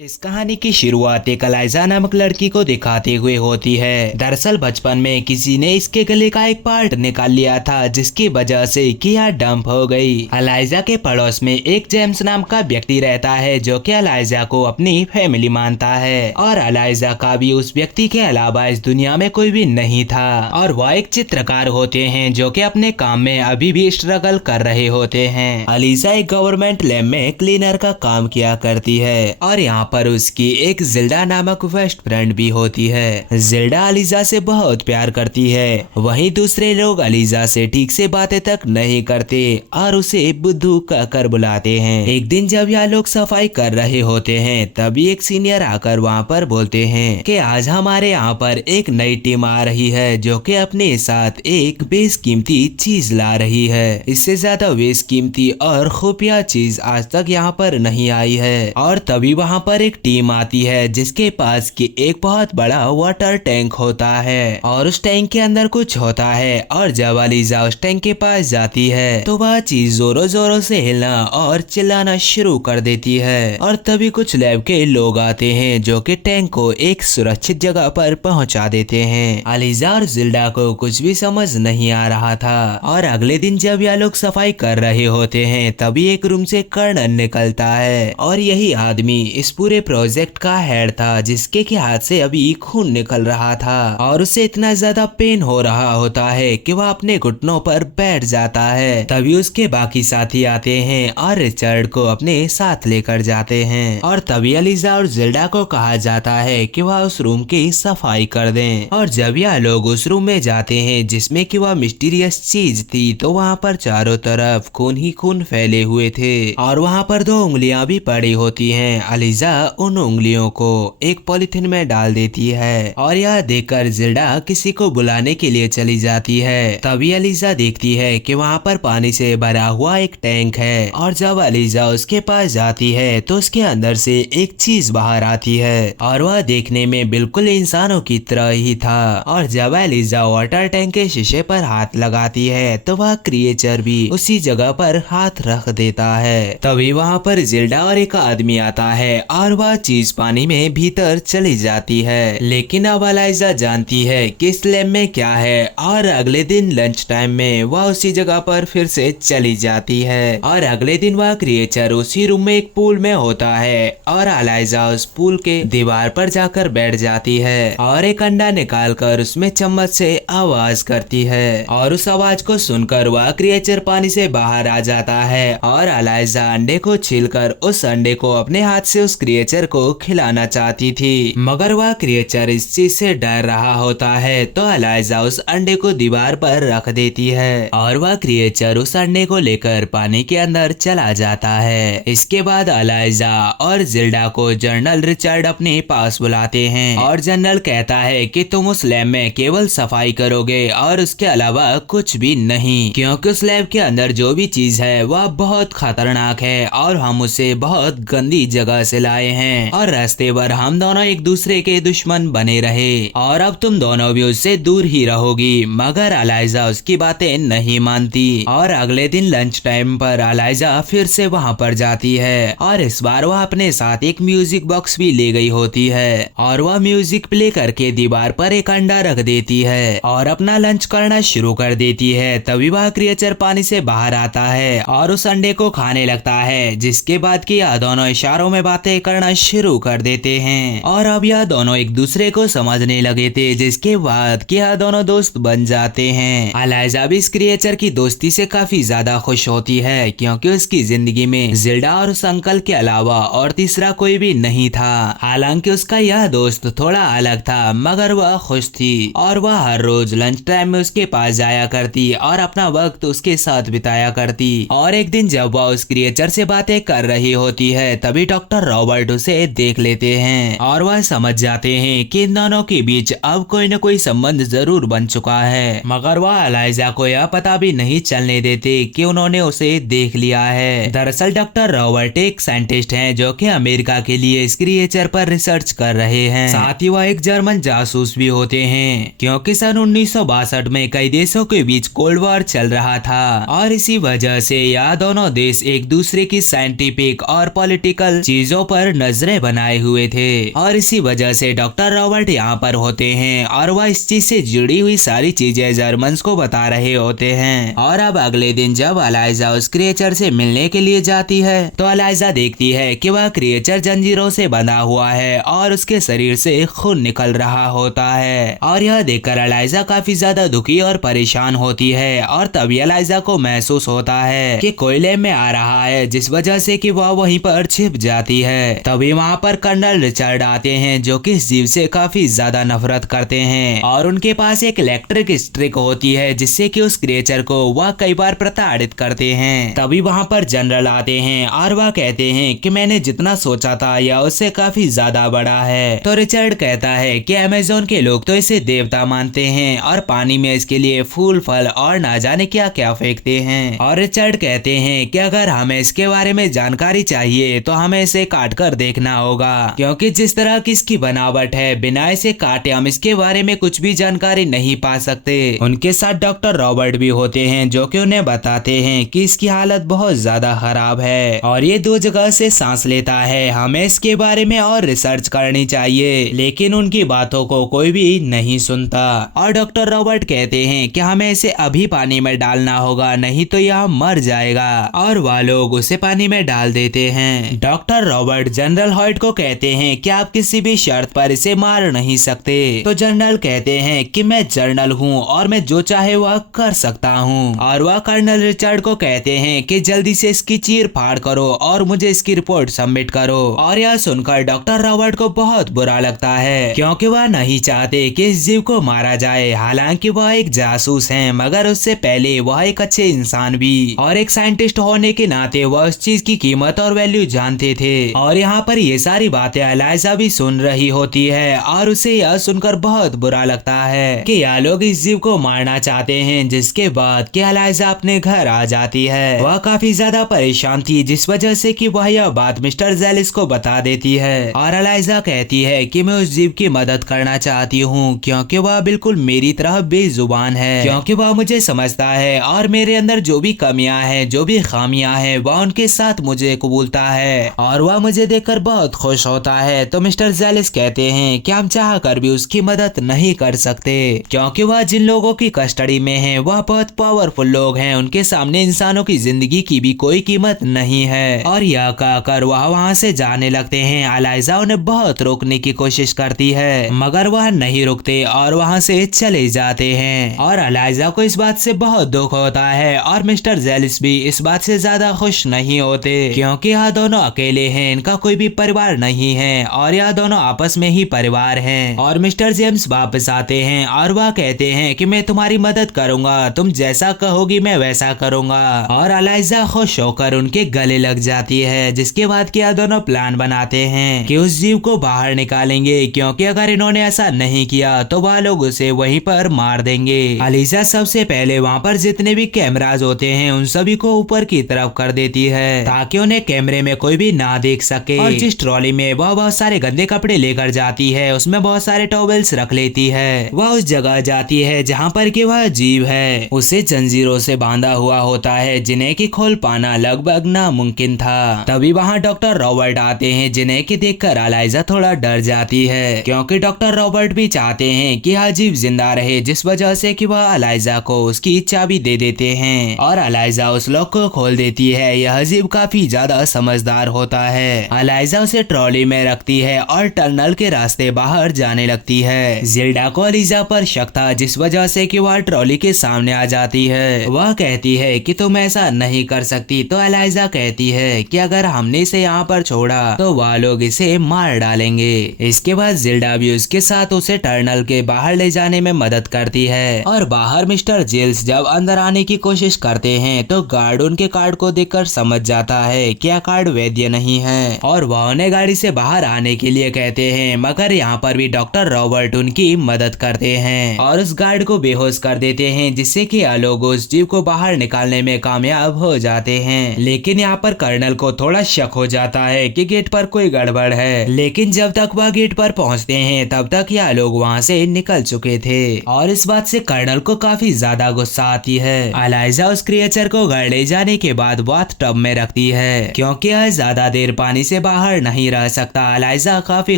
इस कहानी की शुरुआत एक अलाइजा नामक लड़की को दिखाते हुए होती है। दरअसल बचपन में किसी ने इसके गले का एक पार्ट निकाल लिया था, जिसकी वजह से किया डंप हो गई। अलाइजा के पड़ोस में एक जेम्स नाम का व्यक्ति रहता है, जो कि अलाइजा को अपनी फैमिली मानता है और अलाइजा का भी उस व्यक्ति के अलावा इस दुनिया में कोई भी नहीं था। और वह एक चित्रकार होते हैं जो कि अपने काम में अभी भी स्ट्रगल कर रहे होते हैं। अलाइजा एक गवर्नमेंट लैब में क्लीनर का काम किया करती है और यहाँ पर उसकी एक जिल्डा नामक बेस्ट फ्रेंड भी होती है। जिल्डा अलीजा से बहुत प्यार करती है, वहीं दूसरे लोग अलीजा से ठीक से बातें तक नहीं करते और उसे बुद्धू कहकर बुलाते हैं। एक दिन जब यह लोग सफाई कर रहे होते हैं, तभी एक सीनियर आकर वहाँ पर बोलते हैं कि आज हमारे यहाँ पर एक नई टीम आ रही है, जो कि अपने साथ एक बेशकीमती चीज ला रही है। इससे ज्यादा बेशकीमती और खुफिया चीज आज तक यहाँ पर नहीं आई है। और तभी वहाँ पर एक टीम आती है जिसके पास की एक बहुत बड़ा वाटर टैंक होता है और उस टैंक के अंदर कुछ होता है। और जब अलीजा उस टैंक के पास जाती है तो वह चीज जोरों जोरों से हिलना और चिल्लाना शुरू कर देती है। और तभी कुछ लैब के लोग आते हैं जो कि टैंक को एक सुरक्षित जगह पर पहुंचा देते हैं। अलीजा और जिल्डा को कुछ भी समझ नहीं आ रहा था। और अगले दिन जब यह लोग सफाई कर रहे होते हैं, तभी एक रूम से कर्नल निकलता है और यही आदमी इस पूरे प्रोजेक्ट का हेड था, जिसके के हाथ से अभी खून निकल रहा था और उसे इतना ज्यादा पेन हो रहा होता है कि वह अपने घुटनों पर बैठ जाता है। तभी उसके बाकी साथी आते हैं और रिचर्ड को अपने साथ लेकर जाते हैं। और तभी अलीजा और जिल्डा को कहा जाता है कि वह उस रूम की सफाई कर दें। और जब यह लोग उस रूम में जाते हैं जिसमें कि वह मिस्टीरियस चीज थी, तो वहाँ पर चारों तरफ खून ही खून फैले हुए थे और वहाँ पर दो उंगलियां भी पड़ी होती हैं। अलीजा उन उंगलियों को एक पॉलिथीन में डाल देती है और यह देखकर जिल्डा किसी को बुलाने के लिए चली जाती है। तभी अलीजा देखती है कि वहाँ पर पानी से भरा हुआ एक टैंक है और जब अलीजा उसके पास जाती है तो उसके अंदर से एक चीज बाहर आती है और वह देखने में बिल्कुल इंसानों की तरह ही था। और जब अलीजा वाटर टैंक के शीशे पर हाथ लगाती है तो वह क्रिएचर भी उसी जगह पर हाथ रख देता है। तभी वहाँ पर जिल्डा और एक आदमी आता है और वह चीज पानी में भीतर चली जाती है। लेकिन अब अलाइजा जानती है कि इस लैब में क्या है और अगले दिन लंच टाइम में वह उसी जगह पर फिर से चली जाती है। और अगले दिन वह क्रिएचर उसी रूम में एक पूल में होता है और अलाइजा उस पूल के दीवार पर जाकर बैठ जाती है और एक अंडा निकाल कर उसमें चम्मच से आवाज करती है और उस आवाज को सुनकर वह क्रिएचर पानी से बाहर आ जाता है। और अलाइजा अंडे को छीलकर उस अंडे को अपने हाथ से उस क्रिएचर को खिलाना चाहती थी, मगर वह क्रिएचर इस चीज से डर रहा होता है। तो अलाइजा उस अंडे को दीवार पर रख देती है और वह क्रिएचर उस अंडे को लेकर पानी के अंदर चला जाता है। इसके बाद अलाइजा और जिल्डा को जनरल रिचर्ड अपने पास बुलाते हैं और जनरल कहता है कि तुम उस लैब में केवल सफाई करोगे और उसके अलावा कुछ भी नहीं, क्योंकि उस लैब के अंदर जो भी चीज है वह बहुत खतरनाक है और हम उसे बहुत गंदी जगह से लाए हैं और रास्ते पर हम दोनों एक दूसरे के दुश्मन बने रहे और अब तुम दोनों भी उससे दूर ही रहोगी। मगर अलाइजा उसकी बातें नहीं मानती और अगले दिन लंच टाइम पर अलाइजा फिर से वहाँ पर जाती है और इस बार वह अपने साथ एक म्यूजिक बॉक्स भी ले गई होती है और वह म्यूजिक प्ले करके दीवार पर एक अंडा रख देती है और अपना लंच करना शुरू कर देती है। तभी वह क्रिएचर पानी से बाहर आता है और उस अंडे को खाने लगता है, जिसके बाद कि यह दोनों इशारों में बातें करना शुरू कर देते हैं और अब यह दोनों एक दूसरे को समझने लगे थे, जिसके बाद कि यह दोनों दोस्त बन जाते हैं। अलाइजा भी इस क्रिएचर की दोस्ती से काफी ज्यादा खुश होती है, क्योंकि उसकी जिंदगी में जिल्डा और उस अंकल के अलावा और तीसरा कोई भी नहीं था। हालांकि उसका यह दोस्त थोड़ा अलग था, मगर वह खुश थी और वह हर रोज लंच टाइम में उसके पास जाया करती और अपना वक्त उसके साथ बिताया करती। और एक दिन जब वह उस क्रिएचर से बातें कर रही होती है, तभी डॉक्टर रॉबर्ट उसे देख लेते हैं और वह समझ जाते हैं कि इन दोनों के बीच अब कोई न कोई संबंध जरूर बन चुका है। मगर वह अलाइजा को यह पता भी नहीं चलने देते कि उन्होंने उसे देख लिया है। दरअसल डॉक्टर रॉबर्ट एक साइंटिस्ट हैं जो कि अमेरिका के लिए इस क्रिएचर पर रिसर्च कर रहे हैं। साथ ही वह एक जर्मन जासूस भी होते हैं, क्योंकि सन 1962 में कई देशों के बीच कोल्ड वॉर चल रहा था और इसी वजह से यह दोनों देश एक दूसरे की साइंटिफिक और पॉलिटिकल चीजों पर पर नजरें बनाए हुए थे और इसी वजह से डॉक्टर रॉबर्ट यहाँ पर होते हैं और वह इस चीज से जुड़ी हुई सारी चीजें जर्मन्स को बता रहे होते हैं। और अब अगले दिन जब अलाइजा उस क्रिएचर से मिलने के लिए जाती है तो अलाइजा देखती है कि वह क्रिएचर जंजीरों से बंधा हुआ है और उसके शरीर से खून निकल रहा होता है। और यह देखकर अलाइजा काफी ज्यादा दुखी और परेशान होती है और तभी अलाइजा को महसूस होता है कि कोई लैब में आ रहा है, जिस वजह से कि वह वहीं पर छिप जाती है। तभी वहाँ पर कर्नल रिचर्ड आते हैं जो कि इस जीव से काफी ज्यादा नफरत करते हैं और उनके पास एक इलेक्ट्रिक स्ट्रिक होती है जिससे कि उस क्रिएचर को वह कई बार प्रताड़ित करते हैं। तभी वहाँ पर जनरल आते हैं और वह कहते हैं कि मैंने जितना सोचा था यह उससे काफी ज्यादा बड़ा है। तो रिचर्ड कहता है कि अमेज़न के लोग तो इसे देवता मानते हैं और पानी में इसके लिए फूल फल और ना जाने क्या क्या फेंकते हैं। और रिचर्ड कहते हैं कि अगर हमें इसके बारे में जानकारी चाहिए तो हमें इसे काट कर देखना होगा, क्योंकि जिस तरह की इसकी बनावट है बिना इसे काटे हम इसके बारे में कुछ भी जानकारी नहीं पा सकते। उनके साथ डॉक्टर रॉबर्ट भी होते हैं जो कि उन्हें बताते हैं कि इसकी हालत बहुत ज्यादा खराब है और ये 2 जगह से सांस लेता है, हमें इसके बारे में और रिसर्च करनी चाहिए। लेकिन उनकी बातों को कोई भी नहीं सुनता और डॉक्टर रॉबर्ट कहते हैं कि हमें इसे अभी पानी में डालना होगा, नहीं तो यह मर जाएगा। और वह लोग उसे पानी में डाल देते हैं। डॉक्टर रॉबर्ट जनरल हॉयट को कहते हैं कि आप किसी भी शर्त पर इसे मार नहीं सकते। तो जनरल कहते हैं कि मैं जनरल हूँ और मैं जो चाहे वह कर सकता हूँ। और वह कर्नल रिचर्ड को कहते हैं कि जल्दी से इसकी चीर फाड़ करो और मुझे इसकी रिपोर्ट सबमिट करो। और यह सुनकर डॉक्टर रॉबर्ट को बहुत बुरा लगता है, क्योंकि वह नहीं चाहते कि इस जीव को मारा जाए। हालांकि वह एक जासूस हैं, मगर उससे पहले वह एक अच्छे इंसान भी और एक साइंटिस्ट होने के नाते वह उस चीज की कीमत और वैल्यू जानते थे। और यहाँ पर ये सारी बातें अलाइजा भी सुन रही होती है और उसे यह सुनकर बहुत बुरा लगता है कि यह लोग इस जीव को मारना चाहते हैं। जिसके बाद कि अलाइजा अपने घर आ जाती है। वह काफी ज्यादा परेशान थी, जिस वजह से कि वह यह बात मिस्टर जेलिस को बता देती है। और अलाइजा कहती है कि मैं उस जीव की मदद करना चाहती हूँ, क्योंकि वह बिल्कुल मेरी तरह बेजुबान है, क्योंकि वह मुझे समझता है और मेरे अंदर जो भी कमियां हैं, जो भी खामियां हैं, वह उनके साथ मुझे कबूलता है और वह मुझे देखकर बहुत खुश होता है। तो मिस्टर जेलिस कहते हैं कि हम चाह कर भी उसकी मदद नहीं कर सकते, क्योंकि वह जिन लोगों की कस्टडी में है वह बहुत पावरफुल लोग हैं। उनके सामने इंसानों की जिंदगी की भी कोई कीमत नहीं है। और यह कहकर वह वहाँ से जाने लगते हैं। अलाइजा उन्हें बहुत रोकने की कोशिश करती है, मगर वह नहीं रुकते और वहाँ से चले जाते हैं। और अलाइजा को इस बात से बहुत दुख होता है और मिस्टर जेलिस भी इस बात से ज्यादा खुश नहीं होते, क्योंकि यह दोनों अकेले हैं, इनका कोई भी परिवार नहीं है और यह दोनों आपस में ही परिवार हैं। और मिस्टर जेम्स वापस आते हैं और वह कहते हैं कि मैं तुम्हारी मदद करूंगा, तुम जैसा कहोगी मैं वैसा करूंगा। और अलाइजा खुश होकर उनके गले लग जाती है, जिसके बाद कि यह दोनों प्लान बनाते हैं कि उस जीव को बाहर निकालेंगे, क्योंकि अगर इन्होंने ऐसा नहीं किया तो वह लोग उसे वहीं पर मार देंगे। अलीजा सबसे पहले वहाँ पर जितने भी कैमराज होते हैं उन सभी को ऊपर की तरफ कर देती है, ताकि उन्हें कैमरे में कोई भी ना देख सके। और जिस ट्रॉली में वह बहुत सारे गंदे कपड़े लेकर जाती है उसमें बहुत सारे टॉवेल्स रख लेती है। वह उस जगह जाती है जहाँ पर कि वह जीव है उसे जंजीरों से बांधा हुआ होता है, जिन्हें की खोल पाना लगभग नामुमकिन था। तभी वहाँ डॉक्टर रॉबर्ट आते हैं, जिन्हें की देखकर अलाइजा थोड़ा डर जाती है, क्योंकि डॉक्टर रॉबर्ट भी चाहते हैं कि यह जीव जिंदा रहे, जिस वजह से कि वह अलाइजा को उसकी चाबी दे देते हैं और अलाइजा उस लॉक को खोल देती है। यह जीव काफी ज्यादा समझदार होता है। अलाइजा उसे ट्रॉली में रखती है और टनल के रास्ते बाहर जाने लगती है। जिल्डा को अलीजा पर शक था, जिस वजह से कि वह ट्रॉली के सामने आ जाती है। वह कहती है कि तुम ऐसा नहीं कर सकती। तो अलाइजा कहती है कि अगर हमने इसे यहाँ पर छोड़ा तो वह लोग इसे मार डालेंगे। इसके बाद जिल्डा भी उसके साथ उसे टनल के बाहर ले जाने में मदद करती है। और बाहर मिस्टर जेल्स जब अंदर आने की कोशिश करते हैं तो गार्ड उनके कार्ड को देखकर समझ जाता है कि यह कार्ड वैध नहीं है और वह उन्हें गाड़ी से बाहर आने के लिए कहते हैं, मगर यहाँ पर भी डॉक्टर रॉबर्ट उनकी मदद करते हैं और उस गार्ड को बेहोश कर देते हैं, जिससे कि यह लोग उस जीव को बाहर निकालने में कामयाब हो जाते हैं। लेकिन यहाँ पर कर्नल को थोड़ा शक हो जाता है कि गेट पर कोई गड़बड़ है, लेकिन जब तक वह गेट पर पहुँचते हैं तब तक यह लोग वहाँ से निकल चुके थे। और इस बात से कर्नल को काफी ज्यादा गुस्सा आती है। अलाइजा उस क्रिएचर को घर ले जाने के बाद बाथ टब में रखती है, क्योंकि यह ज्यादा देर पानी से बाहर नहीं रह सकता। अलाइजा काफी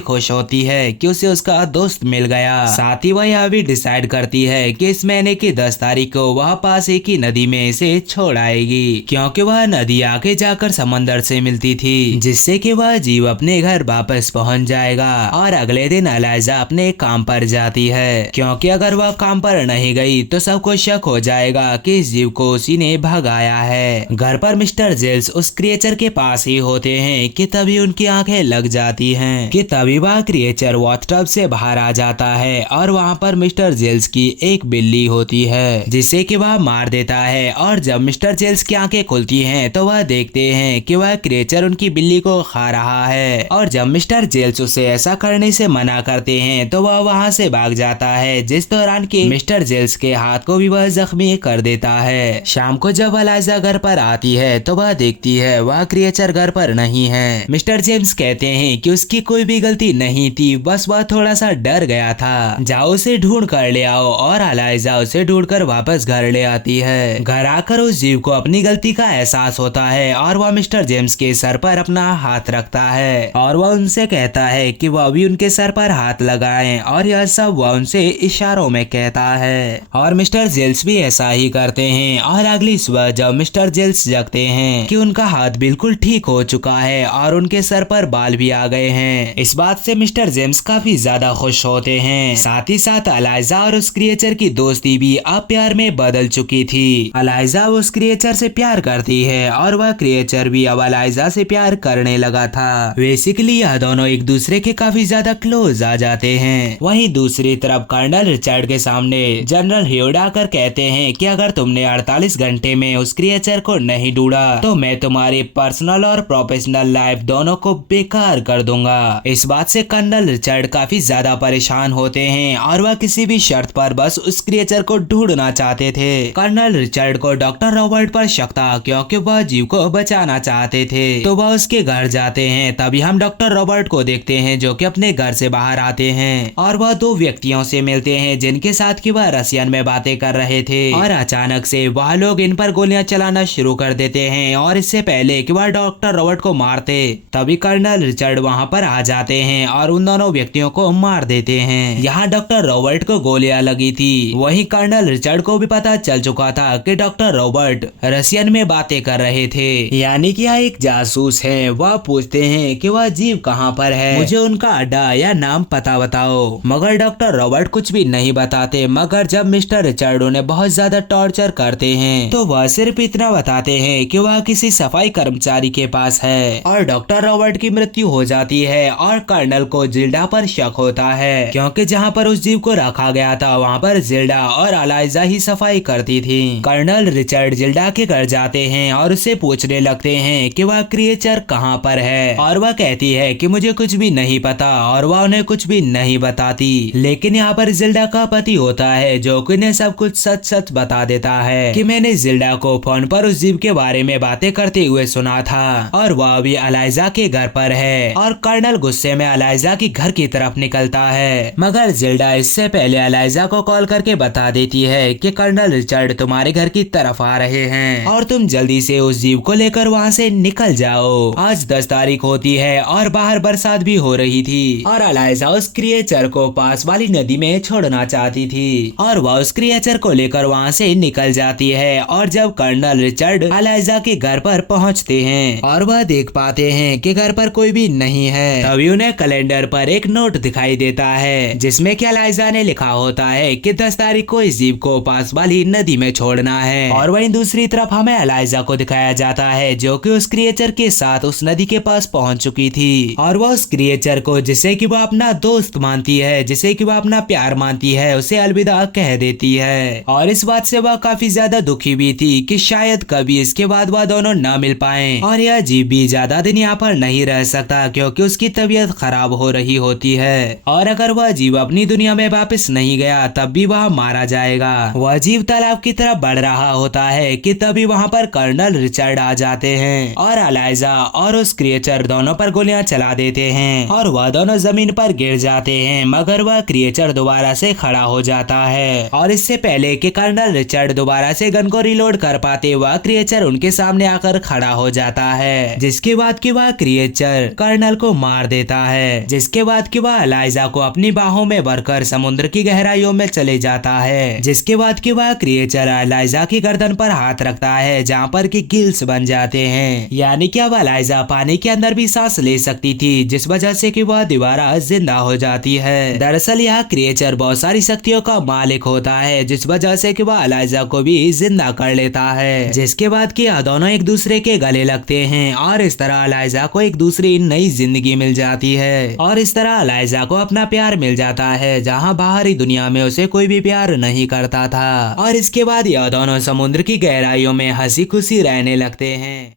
खुश होती है कि उसे उसका दोस्त मिल गया। साथ ही वह यह भी डिसाइड करती है कि इस महीने की 10 तारीख को वह पास एक ही नदी में इसे छोड़ आएगी, क्योंकि वह नदी आगे जाकर समंदर से मिलती थी, जिससे कि वह जीव अपने घर वापस पहुंच जाएगा। और अगले दिन अलाइजा अपने काम पर जाती है, क्योंकि अगर वह काम पर नहीं गई तो सबको शक हो जाएगा कि इस जीव को उसी ने भगाया है। घर पर मिस्टर जेल्स उस क्रिएचर के पास ही होते हैं कि तभी उनकी आंखें लग जाती हैं कि तभी वह क्रिएचर वाटरटब से बाहर आ जाता है और वहाँ पर मिस्टर जेल्स की एक बिल्ली होती है, जिसे कि वह मार देता है। और जब मिस्टर जेल्स की आंखें खुलती हैं तो वह देखते हैं कि वह क्रिएचर उनकी बिल्ली को खा रहा है। और जब मिस्टर जेल्स उसे ऐसा करने से मना करते हैं तो वह वहाँ से भाग जाता है, जिस दौरान कि मिस्टर जेल्स के हाथ को भी वह जख्मी कर देता है। शाम को जब अलाइजा घर पर आती है तो वह देखती है वह क्रिएचर घर पर नहीं है। मिस्टर जेम्स कहते हैं कि उसकी कोई भी गलती नहीं थी, बस वह थोड़ा सा डर गया था। जाओ उसे ढूंढ कर ले आओ। और अलाइजा उसे ढूंढकर वापस घर ले आती है। घर आकर उस जीव को अपनी गलती का एहसास होता है और वह मिस्टर जेम्स के सर पर अपना हाथ रखता है और वह उनसे कहता है कि वह भी उनके सर पर हाथ लगाएं। और यह सब वह उनसे इशारों में कहता है और मिस्टर जेल्स भी ऐसा ही करते हैं। और अगली सुबह जब मिस्टर जेल्स जगते हैं कि उनका हाथ बिल्कुल ठीक हो चुका है और उनके सर पर बाल भी आ गए हैं, इस बात से मिस्टर जेम्स काफी ज्यादा खुश होते हैं। साथ ही साथ अलाइजा और उस क्रिएचर की दोस्ती भी अब प्यार में बदल चुकी थी। अलाइजा उस क्रिएचर से प्यार करती है और वह क्रिएचर भी अब अलाइजा से प्यार करने लगा था। बेसिकली यह दोनों एक दूसरे के काफी ज्यादा क्लोज आ जाते हैं। वहीं दूसरी तरफ कर्नल रिचर्ड के सामने जनरल ह्यूड आकर कहते हैं कि अगर तुमने 48 घंटे में उस क्रिएचर को नहीं ढूंढा तो मैं तुम्हारी पर्सनल और प्रोफेशनल लाइफ दोनों को बेकार कर दूंगा। इस बात से कर्नल रिचर्ड काफी ज्यादा परेशान होते हैं और वह किसी भी शर्त पर बस उस क्रिएचर को ढूंढना चाहते थे। कर्नल रिचर्ड को डॉक्टर रॉबर्ट पर शक था, क्योंकि वह जीव को बचाना चाहते थे। तो वह उसके घर जाते हैं। तभी हम डॉक्टर रॉबर्ट को देखते हैं जो कि अपने घर से बाहर आते हैं और वह दो व्यक्तियों से मिलते हैं जिनके साथ कि वह रसियन में बातें कर रहे थे। और अचानक से वह लोग इन पर गोलियां चलाना शुरू कर देते हैं और इससे पहले कि वह डॉक्टर रॉबर्ट को मारते तभी कर्नल रिचर्ड वहां पर आ जाते हैं और उन दोनों व्यक्तियों को मार देते हैं। यहाँ डॉक्टर रॉबर्ट को गोलियां लगी थी। वहीं कर्नल रिचर्ड को भी पता चल चुका था कि डॉक्टर रॉबर्ट रसियन में बातें कर रहे थे, यानी कि यह एक जासूस है। वह पूछते हैं कि वह जीव कहाँ पर है, मुझे उनका अड्डा या नाम पता बताओ। मगर डॉक्टर रॉबर्ट कुछ भी नहीं बताते। मगर जब मिस्टर रिचर्ड उन्हें बहुत ज्यादा टॉर्चर करते हैं तो वह सिर्फ इतना बताते हैं कि वह किसी सफाई कर्मचारी के पास है और डॉक्टर रॉबर्ट की मृत्यु हो जाती है। और कर्नल को जिल्डा पर शक होता है, क्योंकि जहां पर उस जीव को रखा गया था वहां पर जिल्डा और अलाइजा ही सफाई करती थी। कर्नल रिचर्ड जिल्डा के घर जाते हैं और उससे पूछने लगते हैं कि वह क्रिएचर कहां पर है और वह कहती है कि मुझे कुछ भी नहीं पता और वह उन्हें कुछ भी नहीं बताती। लेकिन यहाँ पर जिल्डा का पति होता है जो कि उन्हें सब कुछ सच सच बता देता है कि मैंने जिल्डा को फोन पर उस जीव के बारे में बातें करते हुए सुना था और वह भी अलाइजा के घर पर है। और कर्नल गुस्से में अलाइजा की घर की तरफ निकलता है, मगर जिल्डा इससे पहले अलाइजा को कॉल करके बता देती है कि कर्नल रिचर्ड तुम्हारे घर की तरफ आ रहे हैं और तुम जल्दी से उस जीव को लेकर वहाँ से निकल जाओ। आज 10 तारीख होती है और बाहर बरसात भी हो रही थी और अलाइजा उस क्रिएचर को पास वाली नदी में छोड़ना चाहती थी और वह उस क्रिएचर को लेकर वहाँ से निकल जाती है। और जब कर्नल रिचर्ड अलाइजा के घर पर पहुँचते हैं और वह देख पाते हैं कि घर पर कोई भी नहीं है, तभी उन्हें कैलेंडर पर एक नोट दिखाई देता है जिसमें कि अलाइजा ने लिखा होता है कि 10 तारीख को इस जीव को पास वाली नदी में छोड़ना है। और वहीं दूसरी तरफ हमें अलाइजा को दिखाया जाता है जो कि उस क्रिएचर के साथ उस नदी के पास पहुंच चुकी थी और वह उस क्रिएचर को जिसे कि वह अपना दोस्त मानती है, जिसे कि वह अपना प्यार मानती है, उसे अलविदा कह देती है। और इस बात से वह काफी ज्यादा दुखी भी थी कि शायद कभी इसके बाद वह दोनों न मिल पाए और यह जीव भी ज्यादा दिन यहाँ पर नहीं रह सकता क्योंकि उसकी तबीयत खराब हो रही होती है और अगर वह जीव अपनी दुनिया में वापस नहीं गया तब भी वह मारा जाएगा। वह जीव तालाब की तरफ बढ़ रहा होता है कि तभी वहाँ पर कर्नल रिचर्ड आ जाते हैं और अलाइजा और उस क्रिएचर दोनों पर गोलियां चला देते हैं और वह दोनों जमीन पर गिर जाते हैं। मगर वह क्रिएचर दोबारा से खड़ा हो जाता है और इससे पहले कि कर्नल रिचर्ड दोबारा से गन को रिलोड कर पाते वह क्रिएचर उनके सामने आकर खड़ा हो जाता है, जिसके बाद कि वह वह क्रिएचर कर्नल को मार देता है, जिसके बाद कि वह एलाइजा को अपनी बाहों में भरकर समुद्र की गहराइयों में चले जाता है। जिसके बाद कि वह क्रिएचर एलाइजा की गर्दन पर हाथ रखता है, जहाँ पर कि गिल्स बन जाते हैं, यानी कि अब एलाइजा पानी के अंदर भी सांस ले सकती थी, जिस वजह से कि वह दोबारा जिंदा हो जाती है। दरअसल यह क्रिएचर बहुत सारी शक्तियों का मालिक होता है, जिस वजह से कि वह एलाइजा को भी जिंदा कर लेता है। जिसके बाद कि दोनों एक दूसरे के गले लगते हैं और इस तरह एलाइजा को एक दूसरी नई जिंदगी मिल जाती है और इस तरह एलाइजा को अपना प्यार मिल जाता है, जहां बाहरी दुनिया में उसे कोई भी प्यार नहीं करता था। और इसके बाद यह दोनों समुद्र की गहराइयों में हंसी खुशी रहने लगते हैं।